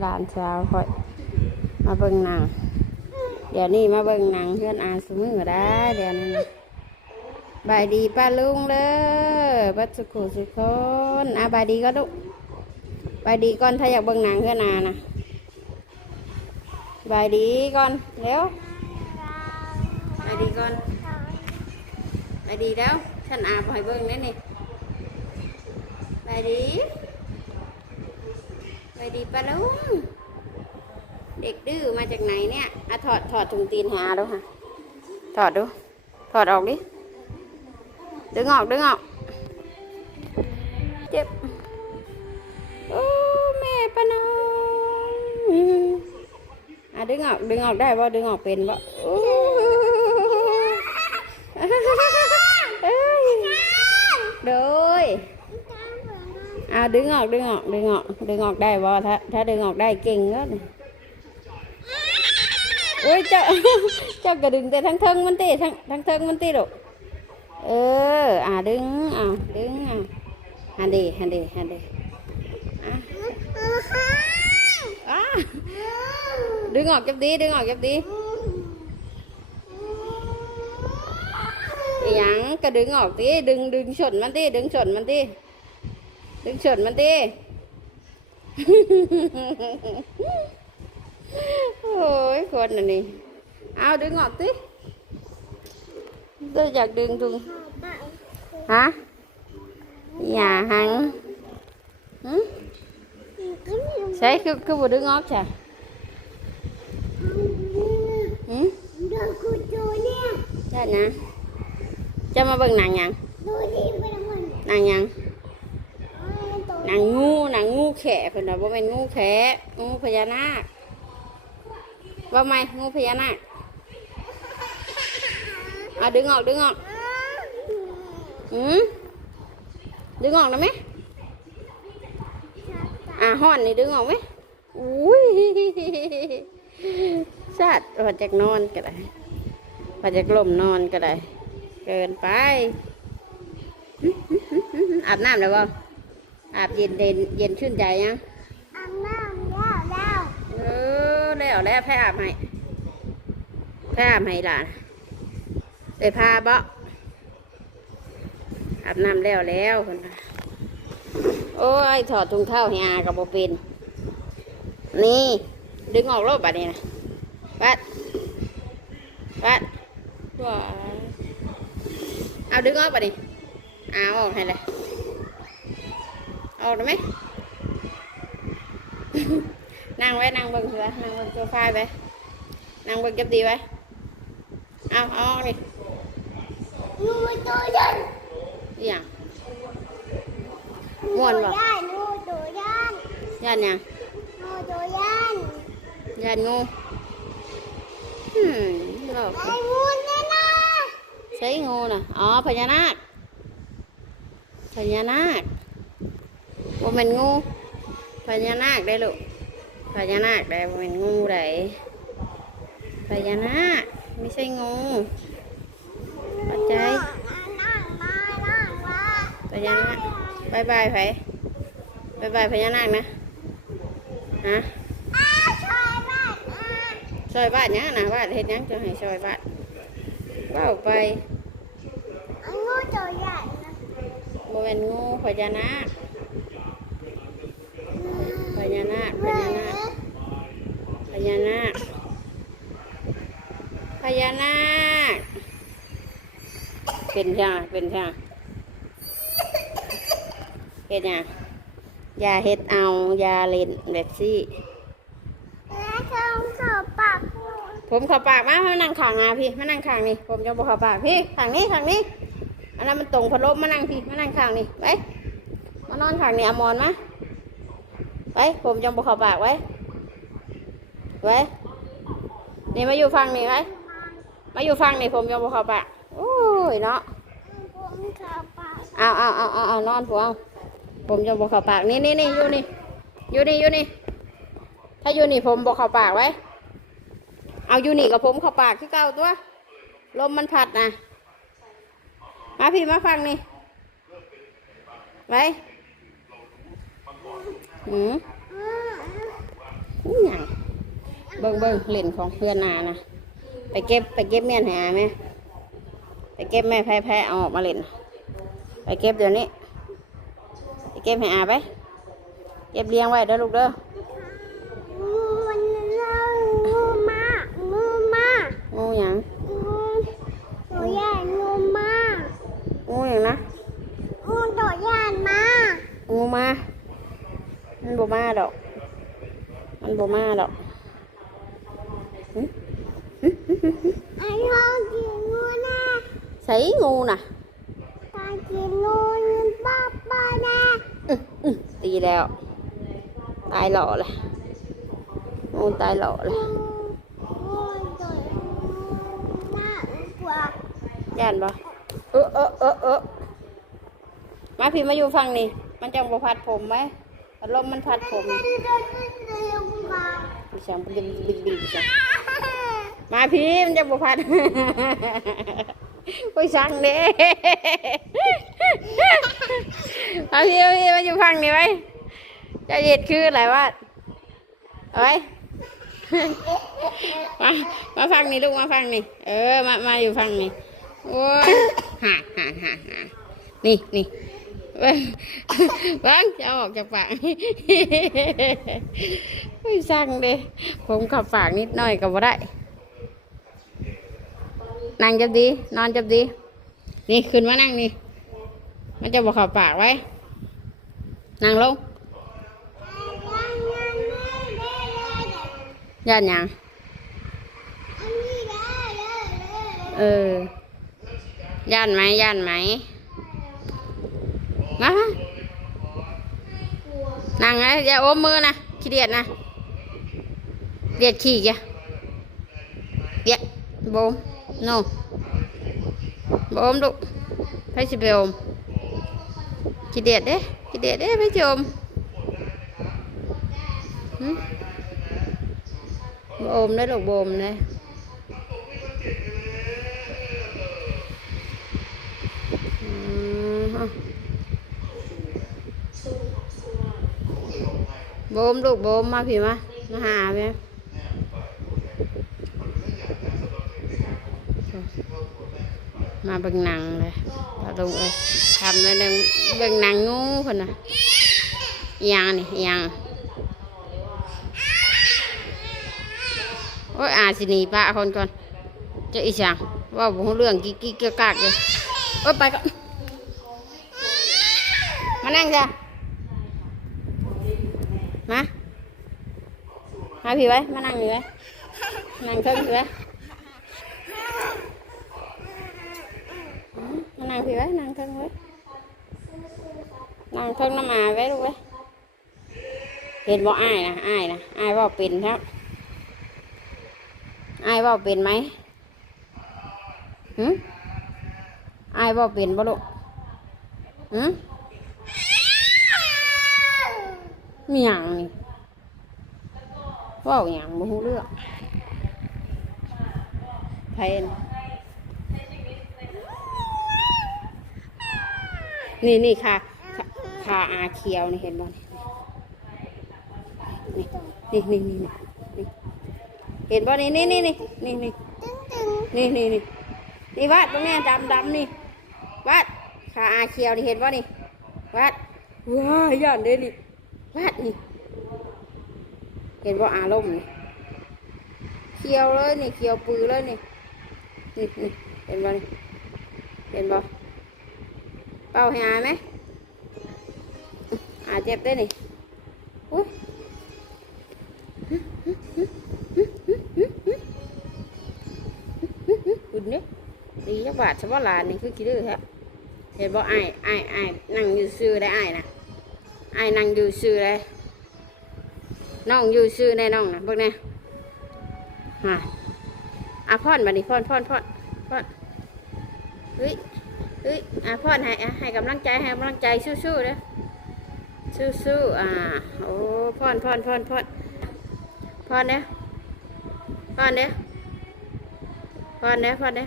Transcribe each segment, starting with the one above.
หลานสาวคอยมาเบิ่งนังเดี๋ยวนี้มาเบิ่งนังเพื่อนอาสมือได้เดี๋ยวนี้บายดีป้าลุงเด้อบัดสุขุสุขคนอะบายดีก็ดุบายดีก่อนถ้าอยากเบิ่งนังเพื่อนอานะบายดีก่อนเร็วบายดีก่อนบายดีแล้วฉันอาบ่ให้เบิ่งได้นี่บายดี บายดีป้าลุงเด็กดื้อมาจากไหนเนี่ยอะถอดถอดถุงตีนหาดูค่ะ ถอดดู ถอดออกดิ ดึงออกดึงออก เจ็บ โอ้แม่ปะน้องอะดึงออกดึงออกได้ป่ดึงออกเป็นป่โอ้เอ้ยโดย อะดึงออกดึงออกดึงออกดึงออกได้ป่ถ้าถ้าดึงออกได้เก่งก็โอ้ยเจ้าเจ้ากระดึงแต่ทั้งเทิงมันตีทั้งทั้งเทิงมันตีลูกเออ อ่าดึงอ่าดึงอ่าฮันดีฮันดีฮันดีอะดึงออกจับดีดึงออกจับดีอหยังก็ดึงออกตีดึงดึงชนมันตีดึงชนมันตี ดึงชนมันตีโอ้ยคนอันนี้เอาดึงออกสิ tôi อยากดึงดึงฮะอย่าหังหึใช่คือคือบ่ดึงออกจ้ะหืมใช่ นางหนังงูหนังงูแขะเพิ่นน่ะบ่แม่นงูแขะงูพญานาคว่าไหมงูพญานาคเอาดึงออกดึงออกอืมดึงออกได้ไหมอ่าห่อนนี่ดึงออกไหมอุ้ยสัตว์พอจากนอนก็ได้พอจากลมนอนก็ได้ เกินไปอาบน้ำแล้วบ่ อาบเย็นเย็นเย็นชื่นใจยังน้ำแล้วแล้วเออแล้วแล้วแพ้อาบให้แพ้อาบให้หลานไปพาเบาอาบน้ำแล้วแล้วคนน่ะโอ้ยถอดถุงเท้าให้อากับโบเป็นนี่ ดึงออกรอบบัดนี้นะบัดบัดว้าเอาดึงออกบัดนี้เอาออกให้เลย อาออกได้ไหมนั่งไว้นั่งเบิ่งเถอะนั่งเบิ่งโซฟาไปนั่งเบิ่งจับดีไว้เอาเอาออกนี่อหย่างม่วนบ่ย่านหยังย่านงูอืมหลอกใช้งูน่ะอ๋อพญานาคพญานาค ว่ามันงูพญานาคได้ลูกพญานาคได้บ่เป็นงูไดพญานาคไม่ใช่งูเข้าใจพญานาคบายบายไผบายบายพญานาคนะฮะซอยบ้านยังนะบ้านเฮ็ดหยังจะให้ซอยบ้านว้าวไปบ่เป็นงูพญานาคพ ญานาคพญานาคพญานาคพญานาคเป็นช่างเป็นช่างเฮ็ดหยังอย่าเฮ็ดเอาอย่าเล่นแบบซี่ผมเขับปากมามานั่งข้างนาพี่มานั่งข้างนี่ผมจะบอกเขับปากพี่ข้างนี้ข้างนี้อันนั้นมันตรงพัดลมมานั่งพี่มานั่งข้างนี่ไปมานอนข้างนี่อมอนมา ไปผมจะบอกเขับปากไว้ ไว้ นี่มาอยู่ฟังนี่ไว้ มาอยู่ฟังนี่ผมยอมบอกเขาปะโอ้ยเนาะเอาเอาเอาเอาเอานอนผัวเอาผมยอมบอกเขาปากนี่นี่นี่อยู่นี่ อยู่นี่อยู่นี่ ถ้าอยู่นี่ผมบอกเขาปากไว้ เอาอยู่นี่กับผมเขาปากคือเก่าตัว ลมมันพัดนะมาพี่มาฟังนี่ ไว้ หืมบิ่งเบิ่งเล่นของเพื่อนนานะไปเก็บไปเก็บเมียนหาไหมไปเก็บแม่แพ้แพ้เอาออกมาเล่นไปเก็บเดี๋ยวนี้ไปเก็บให้อาไป เก็บเลี้ยงไว้เด้อลูกเด้อ งูมันเล่างูมางูมา งูหยัง งูตัวใหญ่งูมา งูหยังนะ งูตัวใหญ่มา งูมา มัน บ่มาดอก มันบ่มาดอกหึไอ้เรากินงูนะใส่งูน่ะตากินงูยืนป้าป้านะอื้ออื้อตีแล้ว ตายหล่อเลยงูตายหล่อเลยงูตัวน่ากลัวย่านบ่เออเออเออเออมาพี่มาอยู่ฝั่งนี่ มันจังบ่พัดผมไหมพัด ลมมันพัดผมเดินเดินเดินเดินมาพี่ช่างบินบินบินจ้ะมาพี่มันจะบ่พัดโอ้ยช่างเด้มาพี่มาพี่มาอยู่ฝั่งนี่ไว้เจะเย็ดคืออะไรวะเอาไว้มามาฟังนี่ลูกมาฟังนี่ เออ มา มาอยู่ฟังนี่ โอ้ยฮ่าฮ่าฮ่าฮ่านี่นี่เบิ่งจะออกจากปากไม่สั่งเด้ผมขับปากนิดหน่อยก็บ่ได้นั่งจับดี นอนจับดี นี่ขึ้นมานั่งนี่ มันจะบอกขับปากไว้ นั่งลงย่านหยังเออย่านไหมย่านไหม มามานั่งนะอย่าโอมมือนะขี้เดียดนะเดียดขี้แกเดียดโบมโนโบมลูกไปสิไปโอมขี้เดียดเด้ขี้เดียดเด้ไปสิอมหึบ่โอมได้ลูกโบมเลย อืมฮะโบมลูกบมมาพี่มามาหาไหมมาเบิ่งหนังเลยปลาดุงเลยทำเลยเบิ่งเบิ่งหนังงูคนน่ะยังนี่ยังโอ้ยอาสินีป้าคนก่อนจะอีช่างว่าบุเรื่องกิ๊กกิ๊กเกี่ยวกากเลยเอ้ยไปก่อนมานั่งจ้ะมา มาพี่ไว้มานั่งนี่ไว้นั่งเทิงพี่ไว้อืมมานั่งพี่ไว้นั่งเทิงไว้นั่งเทิงน้ำหมาไว้ลูกไว้เห็นบ่อ้ายนะอ้ายนะอ้ายเว่าเป็นครับอ้ายเว่าเป็นไหมหืมอายบอกเป็นบ่ลูกหืมมีหยังนี่เว่าหยังบ่ฮู้เรื่องไผนนี่นี่ค่ะค่ะค่ะอาเขียวนี่เห็นบ่นี่นี่นี่นี่เห็นบ่นี่นี่นี่นี่นี่นี่นี่นี่นี่นี่วัดตรงนี้ดำดำนี่วัดขาอาเขียวนี่เห็นป่นี่วัดว้าย่านเด้นี่วัดนี่ เห็นว่าอารมณ์นี่เขียวเลยนี่เขียวปือเลยนี่นี่นี่เห็นป่นี่เห็นป่เป่าให้อาไหมอาเจ็บได้นี่อุ้ยคุณเนี่ยดีจักบาทเฉพาะหลานนี่คือกี่ดื้อครับเห็นบอกไอ้ไอ้ไอ้นั่งอยู่ซื่อได้ไอ้ายนะไอ้นั่งอยู่ซื่อได้ น้องอยู่ซื่อได้น้องนะเบิ่งแน่ฮะอะพ่อนมาดิพ่อนพ่อนพ่อนพ่อนเฮ้ยเฮ้ยอะพ่อนให้ให้กำลังใจให้กำลังใจสู้ๆเด้อสู้ๆอ่าโอ้พ่อนพ่อนพ่อนพ่อนพ่อนเด้อพ่อนเด้อพอนเด้อพอนเด้อ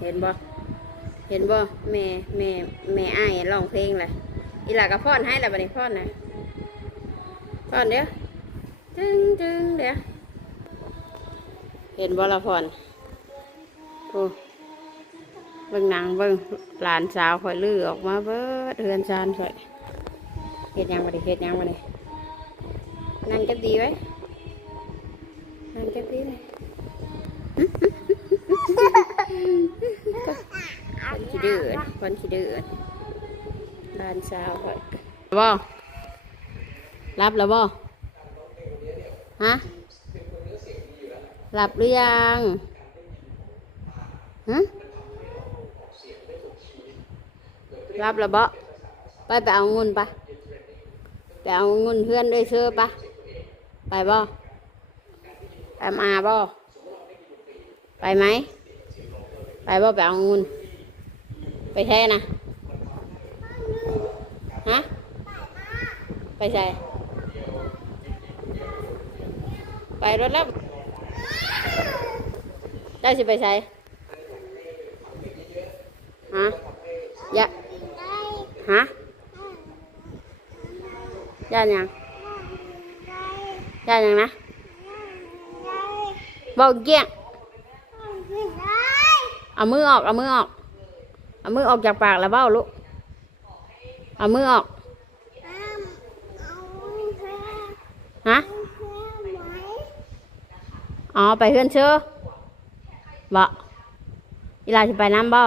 เห็นบ่เห็นบ่แม่แม่แม่อ้ร้องเพลงเลยอีหลาก็พอนให้แล้วบัดนี้พอนนะ พอนเด้อจึงจึงเด้อเห็นบ่ลพรโอ้เบิ่งหนังเบิ่งหลานสาวข่อยลื้อออกมาเบิดเฮือนซานข่อยเฮ็ดยังบ่ได้เฮ็ดยังบ่ได้นั่งจักดีไว้นั่งจักดีเลยคนขี้ดื้อคนขี้ดื้อหลานสาวข่อยบ่ รับแล้วบ่ฮะหลับหรือยังฮะรับแล้วบ่ไปไปเอาเงินปะไปเอาเงินเพื่อนด้วยเชื่อปะไปบ่ไปมาบ่ไปไหม ไปบ่ไปเอาเงินไปแท้นะฮะไปใช่ไป รถแล้วได้สิไปใช้ฮะยะฮะย่านหยังย่านหยังนะบอกเกี้ยงเอามือออก เอามือออก เอามือออกจากปากแล้วเบ้าลูก เอามือออก ฮะ อ๋อไปเฮือนเชื่อบ่อีลาสิไปน้ำบ่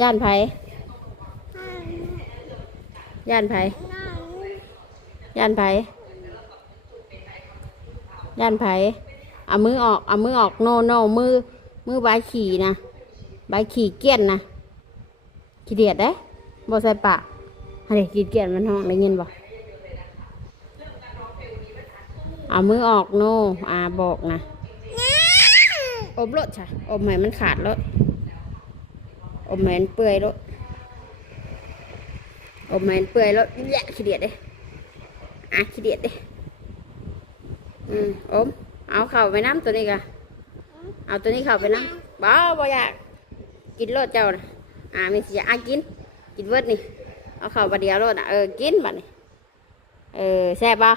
ย่านไผย่านไผย่านไผย่านไผเอามือออกเอามือออกโนโนมือมือใบขี่นะใบขี่เกี้ยนนะขี้เดียดเด้บ่ใส่ปากอันนี้ขี้เกียจมันห้องได้ยินบ่ เอามือออกโนอาบอกนะ อบรถใช่อบใหมมันขาดรถอบใหมมันเปื่อยรถอบใหมมันเปื่อยรถแยะขี้เดียดเด้อะขี้เดียดเด้อืมอมเอาเข่าไปน้ำตัวนี้กะเอาตัวนี้เข่าไปน้ำบ้าบ่อยากกินรถเจ้านะอ่ามีสิอยากอะกิน กินเวิร์ดนี่ เอาเข่าบาเดียวรถอะเออกินบัดนี่เออแซ่บบ่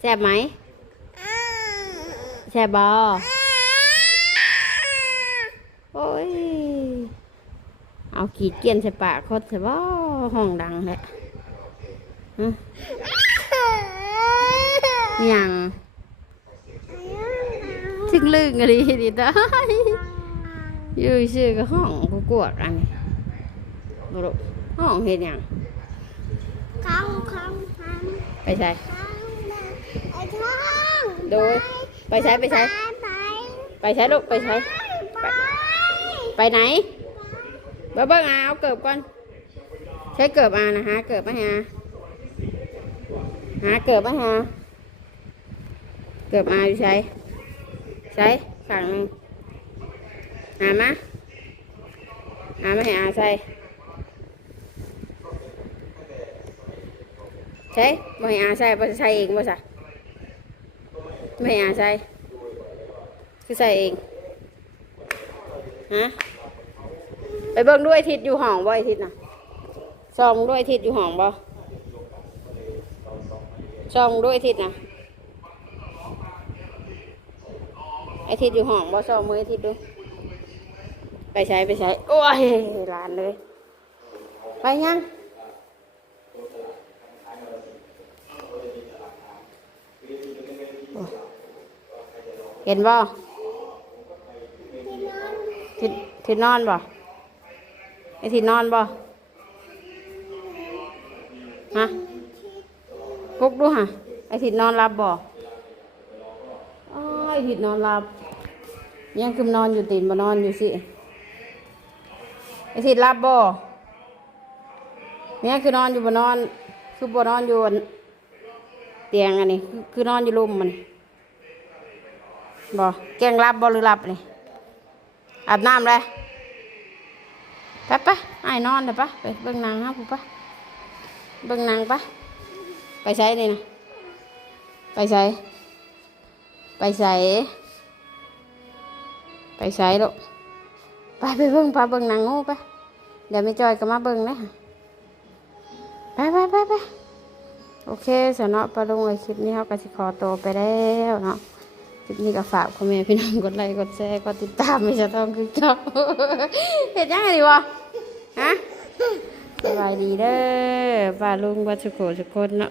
แซ่บไหมแซ่บบ่โอ้ย เอาขีดเกียนใส่ปากเขาแต่ว่าห้องดังแหละฮะอิหยังจึงลึงอะไรดีตายอยู่ชื่อก็ห้องกูกวดอันนี้บุรุห้องเห็นยังไปใช้ โดยไปใช้ไปใช้ไปใช้ลูกไปใช้ไปไหนเบิ้งเบิ้งอาเอาเกิบก่อน ใช้เกิบอานะฮะเกิบมาหาหาเกิบมาหาเกิบอาอยู่ใช้ใช้ฝั่งหนึงหามาหามาให้อาใส่ใช้บ่ให้อาใส่บ่ใส่เองบ่ใส่ ไม่ให้อาใส่คือใส่เอง ฮะ ไปเบิ่งด้วยทิศอยู่ห้องบ่ไอทิศนะซองด้วยทิศอยู่ห้องบ่ซองด้วยทิศนะไอทิศอยู่ห้องบ่ซองมือไอทิศดู ไปใช้ไปใช้โอ้ยหลานเลย ไปยัง เห็นบ่ทิทินอนบ่ไอทินอนบ่ฮะปลุกดูฮะไอทินอนรับบ่อ้าวไอทินอนรับยังคือนอนอยู่ตีนบ่นอนอยู่สิไอทิศรับบ่เนี่ยคือนอนอยู่บ่นอน คือบ่นอนอยู่อันเตียงอันนี้คือคือนอนอยู่รุมมัน บ่แกล้งรับบ่หรือรับนี่อาบน้ำเลยไปปะไอ้นอนเลยปะไปเบิ่งนังฮะปุ๊ปะเบิ่งนังปะไปใส่นี่นะไปใส่ไปใส่ไปใส่ลูกไปไปเบิ่งพาเบิ่งนังงูไปเดี๋ยวไม่จอยก็มาเบิ่งนะไปไปไปไปโอเคสำหรับปลาลงไอคลิปนี้เขาก็สิขอตัวไปแล้วเนาะ คลิปนี้ก็ฝากพ่อแม่พี่น้องกดไลค์กดแชร์กดติดตามไม่จะต้องคือเจ้าเห็นยังไงดีวะฮะสบายดีเด้อป้าลุงป้าสุโขสุคนเนาะ